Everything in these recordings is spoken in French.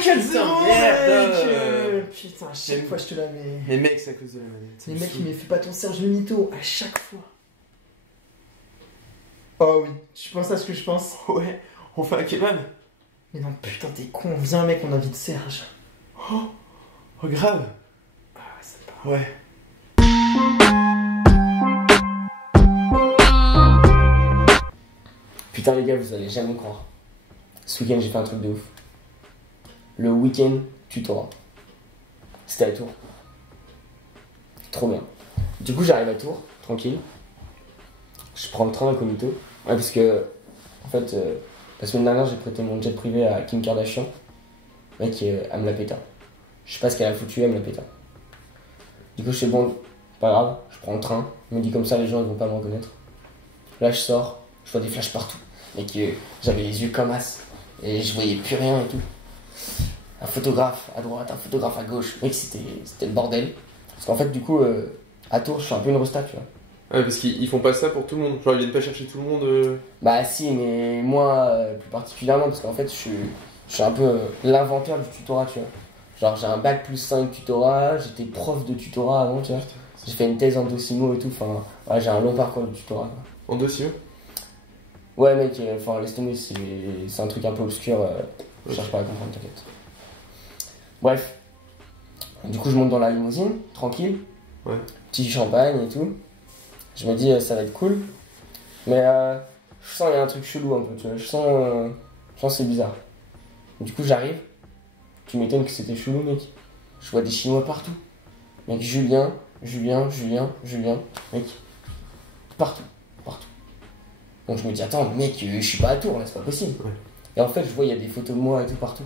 4-0, merde. Putain, à chaque fois je te la mets. Mais mec, c'est à cause de la manette. Mais mec, il me fait pas ton Serge le mytho à chaque fois. Oh oui, tu penses à ce que je pense? Ouais, on fait un kebab. Mais non, putain, t'es con. Viens, mec, on invite Serge. Oh, grave. Ah, c'est pas. Ouais. Putain les gars, vous allez jamais me croire. Ce week-end j'ai fait un truc de ouf. Le week-end tutorat. C'était à Tours. Trop bien. Du coup j'arrive à Tours, tranquille. Je prends le train incognito. Ouais parce que en fait la semaine dernière j'ai prêté mon jet privé à Kim Kardashian. Mec elle me l'a péta. Je sais pas ce qu'elle a foutu, elle me l'a péta. Du coup je fais bon, pas grave, je prends le train. Je me dis comme ça les gens ils vont pas me reconnaître. Là je sors, je vois des flashs partout. Et que j'avais les yeux comme as. Et je voyais plus rien et tout. Un photographe à droite, un photographe à gauche. Mec, c'était le bordel. Parce qu'en fait, du coup, à Tours, je suis un peu une resta, tu vois. Ouais, parce qu'ils font pas ça pour tout le monde. Genre, ils viennent pas chercher tout le monde. Bah, si, mais moi, plus particulièrement, parce qu'en fait, je suis un peu l'inventeur du tutorat, tu vois. Genre, j'ai un bac plus 5 tutorat, j'étais prof de tutorat avant, tu vois. J'ai fait une thèse en Docimo et tout. Enfin, ouais, j'ai un long parcours de tutorat, quoi. En dossier. Ouais mec, enfin laisse tomber, c'est un truc un peu obscur, je cherche pas à comprendre, t'inquiète. Bref, du coup je monte dans la limousine, tranquille, Ouais. petit champagne et tout. Je me dis ça va être cool, mais je sens il y a un truc chelou un peu, tu vois, je sens c'est bizarre. Du coup j'arrive, tu m'étonnes que c'était chelou mec, je vois des Chinois partout. Mec, Julien, mec, partout. Donc je me dis, attends, mec, je suis pas à Tours là, c'est pas possible. Ouais. Et en fait, je vois, il y a des photos de moi et tout partout.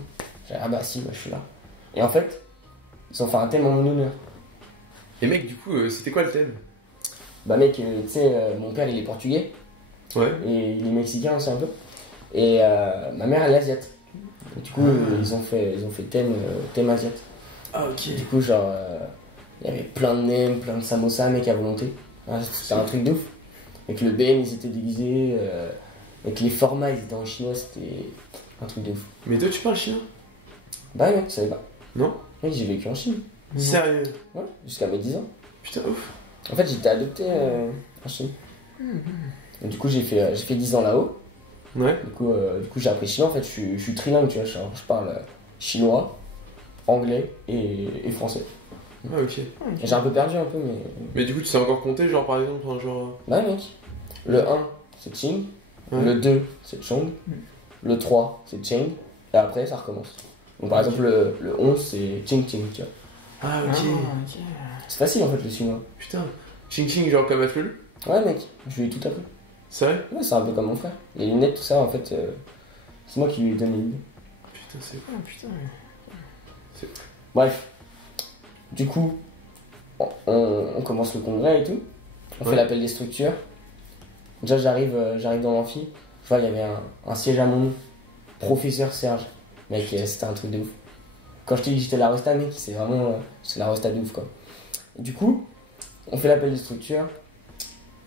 J'ai dit, ah bah si, moi je suis là. Et en fait, ils ont fait un thème en mon honneur. Et mec, du coup, c'était quoi le thème? Bah mec, tu sais, mon père il est portugais. Ouais. Et il est mexicain aussi un peu. Et ma mère elle est asiate. Et du coup, ils ont fait thème asiate. Ah, ok. Du coup, genre, il y avait plein de nems, plein de samosas, mec, à volonté. C'était un truc de ouf. Et que le BM ils étaient déguisés, et que les formats ils étaient en chinois, c'était un truc de ouf. Mais toi, tu parles chinois? Bah ouais, mec, tu savais pas. Non? Mec, j'ai vécu en Chine. Sérieux? Ouais, jusqu'à mes 10 ans. Putain, ouf. En fait, j'étais adopté en Chine. Et du coup, j'ai fait 10 ans là-haut. Ouais. Du coup, j'ai appris chinois. En fait, je suis trilingue, tu vois. Je parle chinois, anglais et français. Ah, ok. Et j'ai un peu perdu un peu, mais. Mais du coup, tu sais encore compter, genre par exemple, genre. Bah ouais, mec. Le 1, c'est Ching. Ouais. Le 2, c'est Chong. Le 3, c'est Cheng. Et après, ça recommence. Donc, par exemple, le 11, c'est Ching Ching, tu vois. Ah, ok. C'est facile en fait, le chinois. Putain. Ching Ching, genre comme Afflelu? Ouais, mec, je lui ai tout appris. Sérieux? Ouais, c'est un peu comme mon frère. Les lunettes, tout ça, en fait, c'est moi qui lui ai donné l'idée. Putain, c'est ouf. Ah, putain. Bref. Du coup, on commence le congrès et tout. On fait Ouais. l'appel des structures. Déjà, j'arrive dans l'amphi. Je vois, il y avait un siège à mon nom. Professeur Serge. Mec, c'était un truc de ouf. Quand je t'ai dit que j'étais la resta, mec, c'est la resta de ouf, quoi. Et du coup, on fait l'appel des structures.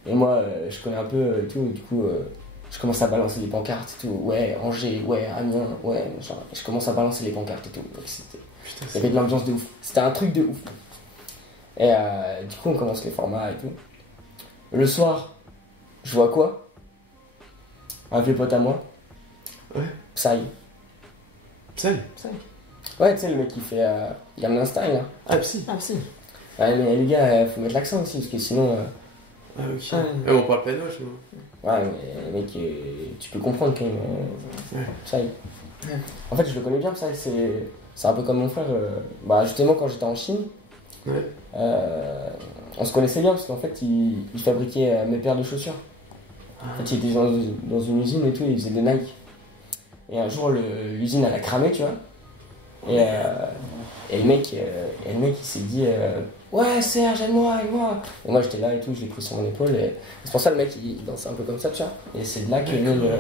Et moi, je connais un peu et tout. Et du coup, je commence à balancer les pancartes et tout. Ouais, Angers, ouais, Amiens, ouais, machin. Je commence à balancer les pancartes et tout. Donc, Putain, il y avait de l'ambiance de ouf. C'était un truc de ouf. Et du coup, on commence les formats et tout. Le soir, je vois quoi? Un vieux pote à moi. Ouais. Psy. Sérieux? Ouais, tu sais, le mec qui fait Gangnam Style, là. Ah, psy. Ah, si. Ouais, mais les gars, faut mettre l'accent aussi, parce que sinon. Ah, ok. Ouais. Ah, on parle pas de chez nous. Ouais, mais mec, tu peux comprendre quand même. Ouais. Psy. Ouais. En fait, je le connais bien, Psy. C'est un peu comme mon frère. Bah, justement, quand j'étais en Chine, Ouais. on se connaissait bien, parce qu'en fait, il fabriquait mes paires de chaussures. En fait, il était dans une usine et tout, il faisait des Nike. Et un jour, l'usine, elle a cramé, tu vois. Et le mec, il s'est dit ouais, Serge, aide-moi. Et moi, j'étais là et tout, je l'ai pris sur mon épaule. Et c'est pour ça le mec, il dansait un peu comme ça, tu vois. Et c'est de là qu'est né le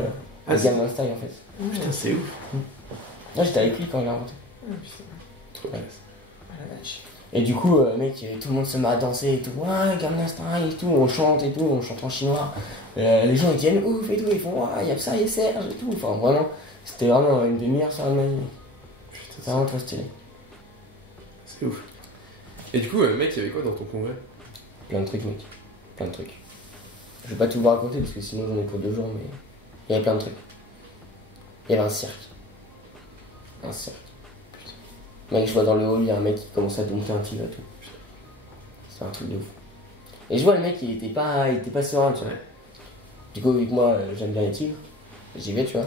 Gangnam Style, en fait. Putain, c'est ouf. Là, j'étais avec lui quand il a inventé. Trop classe. Ah, la vache. Et du coup, mec, tout le monde se met à danser et tout. Ouais, Gangnam Style et tout, on chante et tout, on chante en chinois. Les gens, ils viennent ouf et tout, ils font ouais, y'a ça et Serge et tout. Enfin, vraiment, c'était vraiment une des meilleures soirées de ma vie. C'est vraiment trop stylé. C'est ouf. Et du coup, mec, il y avait quoi dans ton congrès? Plein de trucs, mec. Plein de trucs. Je vais pas tout vous raconter parce que sinon j'en ai pour 2 jours, mais il y avait plein de trucs. Il y avait un cirque. Un cirque. Putain. Mec, je vois dans le hall, il y a un mec qui commence à dompter un tigre et tout. C'est un truc de ouf. Et je vois le mec, il était pas serein, tu vois. Ouais. Du coup, vu que moi j'aime bien les tigres, j'y vais, tu vois.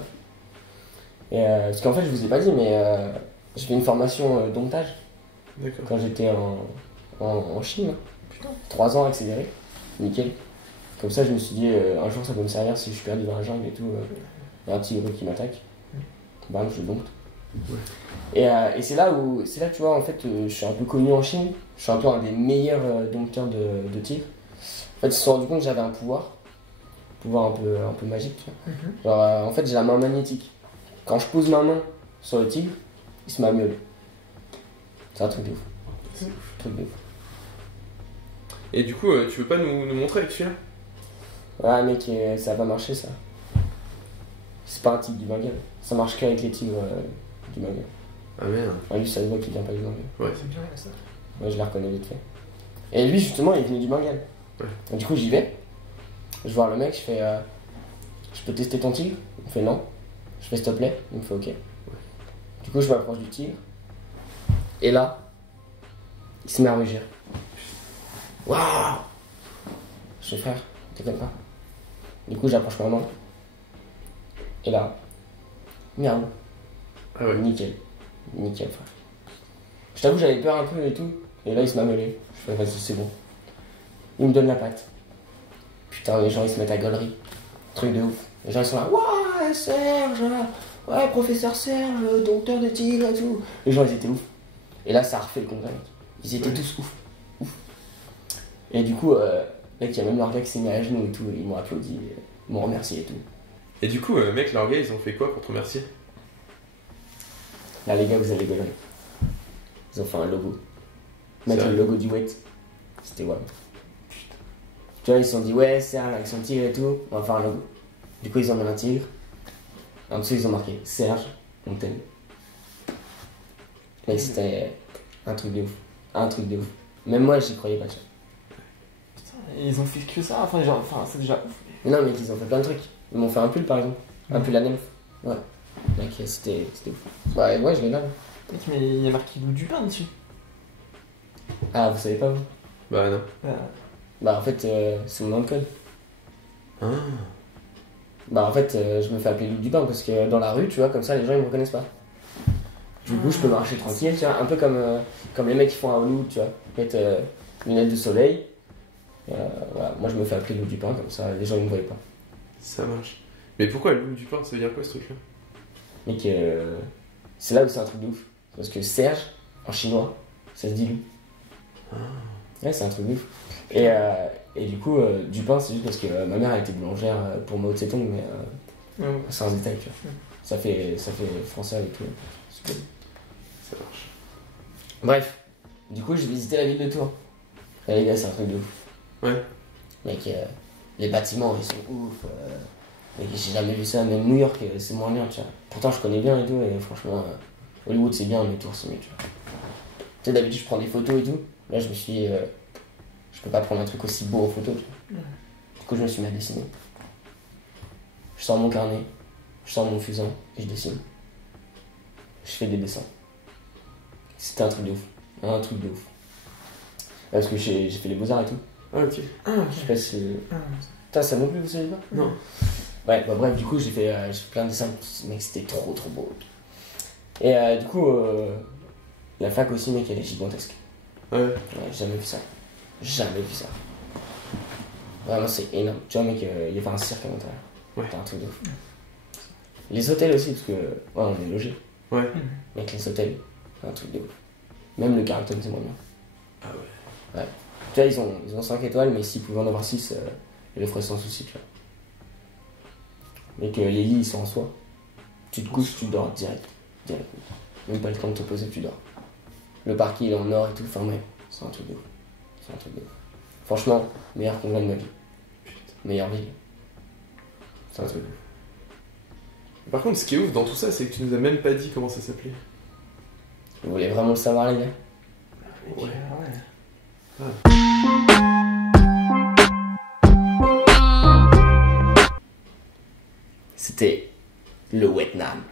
Et parce qu'en fait, je vous ai pas dit, mais j'ai fait une formation domptage D'accord. quand j'étais en Chine. Putain. 3 ans accéléré, nickel. Comme ça, je me suis dit, un jour ça peut me servir si je suis perdu dans la jungle et tout. Il y a un tigre qui m'attaque. Bam, je le dompte. Ouais. Et c'est là, tu vois, en fait, je suis un peu connu en Chine. Je suis un peu un des meilleurs dompteurs de tigres. En fait, ils se sont rendus compte que j'avais un pouvoir un peu magique, tu vois. Genre, en fait, j'ai la main magnétique. Quand je pose ma main sur le tigre, il se met à miauler. C'est un truc de ouf. C'est ouf. Un truc de ouf. Et du coup, tu veux pas nous montrer avec celui-là? Ouais, mec, ça va pas marcher, ça. C'est pas un tigre du Bengale. Ça marche qu'avec les tigres du Bengale. Ah merde. Ouais, lui, ça se voit qu'il vient pas du Bengale. Ouais. C'est bien ça. Ouais, je la reconnais vite fait. Et lui, justement, il est venu du Bengale. Ouais. Et du coup, j'y vais. Je vois le mec, je fais je peux tester ton tigre? Il me fait non. Je fais s'il te plaît? Il me fait ok. Du coup, je m'approche du tigre. Et là, il se met à rugir. Waouh! Je fais frère, t'étonnes pas. Du coup, j'approche ma main. Et là, miaou. Ah ouais. Nickel. Nickel, frère. Je t'avoue, j'avais peur un peu et tout. Et là, il se m'a mêlé. Je fais, vas-y, c'est bon. Il me donne la patte. Putain, les gens, ils se mettent à gaulerie. Truc de ouf. Les gens, ils sont là, ouais, Serge, ouais, professeur Serge, dompteur de tigre et tout. Les gens, ils étaient ouf. Et là, ça a refait le congrès, mec. Ils étaient tous ouf. Ouf. Et du coup, mec, il y a même leur gars qui s'est mis à genoux et tout. Ils m'ont applaudi, ils m'ont remercié et tout. Et du coup, mec, leurs gars, ils ont fait quoi pour te remercier? Là, les gars, vous allez gaulerie. Ils ont fait un logo. Mettre C'est le vrai. logo du WET. C'était ouais. Tu vois, ils se sont dit, ouais, Serge avec son tigre et tout, on va faire un logo. Du coup, ils ont mis un tigre. En dessous, ils ont marqué Serge, on t'aime. Mec, c'était un truc de ouf. Un truc de ouf. Même moi, j'y croyais pas, tu vois. Putain, ils ont fait que ça. Enfin, genre, c'est déjà ouf. Mais non, mec, ils ont fait plein de trucs. Ils m'ont fait un pull, par exemple. Un pull à Nemf. Ouais. Mec, c'était ouf. Bah, ouais, je l'ai là. Mec, mais il y a marqué Loup du Pain dessus. Ah, vous savez pas, vous? Bah non. Bah, en fait, c'est mon nom de code. Ah. Bah en fait, je me fais appeler Loup du Pain parce que dans la rue, tu vois, comme ça, les gens ils me reconnaissent pas. Du coup, je peux marcher tranquille, tu vois, un peu comme les mecs qui font un Hollywood, tu vois. Mettre lunettes de soleil. Voilà. Moi, je me fais appeler Loup du Pain, comme ça, les gens ils me voient pas. Ça marche. Mais pourquoi le loup du pain? Ça veut dire quoi ce truc-là? Mec, c'est là où c'est un truc de ouf. Parce que Serge, en chinois, ça se dit loup. Ouais, c'est un truc de ouf. Et du coup, du pain, c'est juste parce que ma mère a été boulangère pour Mao Tse-tung, mais c'est un détail, tu vois. Ça fait français avec tout. C'est cool. Ça marche. Bref, du coup, j'ai visité la ville de Tours. Et les gars, c'est un truc de ouf. Ouais. Mec, les bâtiments, ils sont ouf. Mec, j'ai jamais vu ça. Même New York, c'est moins bien, tu vois. Pourtant, je connais bien et tout, et franchement, Hollywood, c'est bien, mais Tours, c'est mieux, tu vois. Tu sais, d'habitude, je prends des photos et tout. Là, je me suis dit, je peux pas prendre un truc aussi beau en photo, tu vois. Du coup, je me suis mis à dessiner. Je sors mon carnet, je sors mon fusain, et je dessine. Je fais des dessins. C'était un truc de ouf. Un truc de ouf. Parce que j'ai fait les beaux-arts et tout. Ah ok. Je sais pas si. Putain, ça non plus, vous savez pas? Non. Ouais, bah bref, du coup, j'ai fait plein de dessins. Mec, c'était trop beau. Et du coup, la fac aussi, mec, elle est gigantesque. Ouais. Ouais, j'ai jamais vu ça. Jamais vu ça. Vraiment, c'est énorme. Tu vois, mec, il y avait un cirque à l'intérieur. Ouais. C'était un truc de ouf. Les hôtels aussi, parce que, ouais, on est logés. Ouais. Mec, les hôtels, c'est un truc de ouf. Même le Carlton, c'est moins bien. Ah ouais. Tu vois, ils ont 5 étoiles, mais s'ils pouvaient en avoir 6, ils le feraient sans souci, tu vois. Mec, les lits, ils sont en soi. Tu te couches, tu dors direct. Même pas le temps de te poser, tu dors. Le parking, il est en or et tout. Enfin, ouais, c'est un truc de ouf. C'est un truc de ouf. Franchement, meilleur congrès de ma vie. Meilleure ville. C'est un truc de ouf. Par contre, ce qui est ouf dans tout ça, c'est que tu nous as même pas dit comment ça s'appelait. Vous voulez vraiment le savoir, les gars? Ouais. C'était le Vietnam.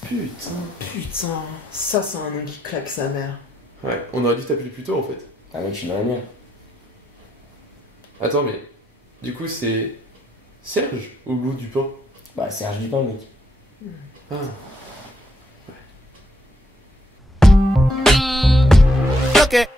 Putain, ça c'est un nom qui claque sa mère. Ouais, on aurait dû t'appeler plus tôt en fait. Ah mec, je suis dans la merde. Attends, mais du coup, c'est Serge au goût du pain. Bah, Serge Dupin, mec. Ah. Look it.